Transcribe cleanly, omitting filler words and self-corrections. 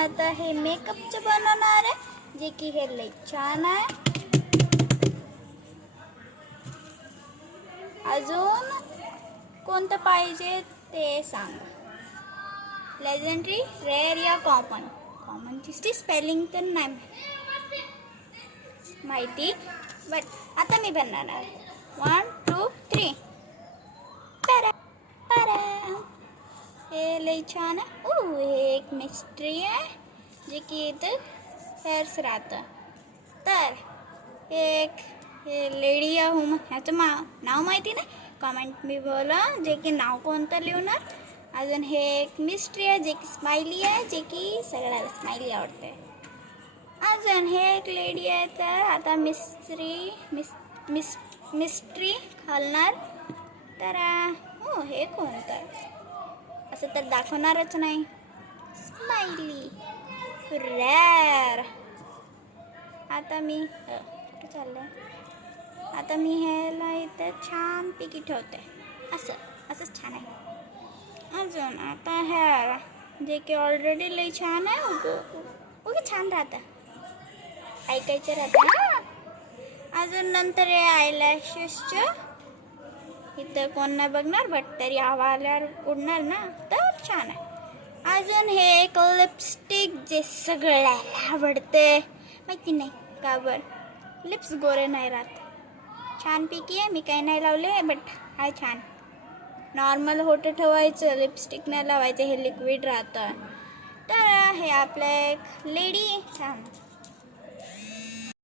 आता हे मेकअपचं बनवणार आहे, जे की हे लई छान आहे. अजून कोणतं पाहिजे ते सांगा. लेजेंडरी, रेअर या कॉमन. कॉमनची स्पेलिंग तर नाही माहिती, बट आता मी बनवणार. 1 2 3. हे लई छान आहे. हे एक मिस्ट्री आहे, जे की इथं हेअर्स राहतं. तर हे लेडी या हुमन ह्याचं नाव माहिती नाही, कॉमेंट मी बोला जे की नाव कोणतं लिहणार. अजून हे एक मिस्ट्री आहे, जे की स्माइली आहे, जे की सगळ्याला स्माइली आवडते. अजून हे एक लेडी आहे. तर आता मिस्ट्री घालणार. तर हे कोणतं असं तर दाखवणारच नाही. Smiley, rare. आता मी कुठे चाललंय. आता मी ह्याला इथं छान पैकी ठेवते. असंच छान आहे. अजून आता हेअर, जे की ऑलरेडी लई छान आहे. ओके छान राहतं, ऐकायचं राहतं. अजून नंतर हे आयलॅशेसचं. इथं कोण नाही बघणार, बट तरी आवाल्यावर उडणार ना, तर छान आहे. अजून हे एक लिपस्टिक, जे सगळ्याला आवडते. माहिती नाही का बरं, लिप्स गोरे नाही राहत. छानपैकी आहे. मी काही नाही लावले, बट हाय छान. नॉर्मल होठं ठेवायचं, लिपस्टिक नाही लावायचं. हे लिक्विड राहतं. तर हे आपलं एक लेडी छान.